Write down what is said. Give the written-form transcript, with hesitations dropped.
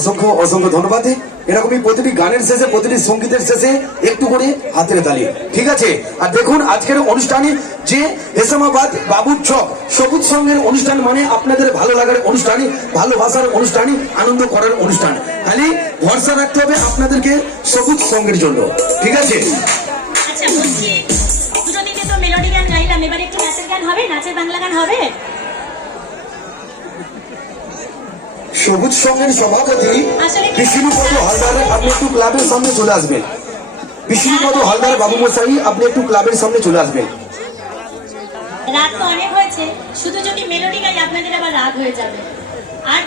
অসংখ্য অসংখ্য ধন্যবাদ। এরকমই প্রতিটি গানের শেষে, প্রতিটি সঙ্গীতের শেষে একটু করে হাতের তালি, ঠিক আছে? আর দেখুন আজকের অনুষ্ঠানে যে হেসামাবাদ বাবুর চক সবুজ সঙ্গের অনুষ্ঠান মানে আপনাদের ভালো লাগার অনুষ্ঠানে, ভালোবাসার অনুষ্ঠানে, আনন্দ করার অনুষ্ঠান। খালি ভরসা রাখতে হবে আপনাদেরকে সবুজ সঙ্গের জন্য, ঠিক আছে? আচ্ছা বলছি, দুজনে তো মেলোডি গান গাইলাম, এবারে একটু নাচের গান হবে, নাচের বাংলা গান হবে? সবুজ সঙ্গের সভাপতি বিষ্ণুপদ হালদার, আপনি একটু ক্লাবের সামনে চলে আসবেন। বিষ্ণুপদ হালদার বাবু মশাই, আপনি একটু ক্লাবের সামনে চলে আসবেন। রাত তো অনেক হয়েছে, শুধু যদি মেলোডি গাই আপনাদের আবার রাগ হয়ে যাবে। আর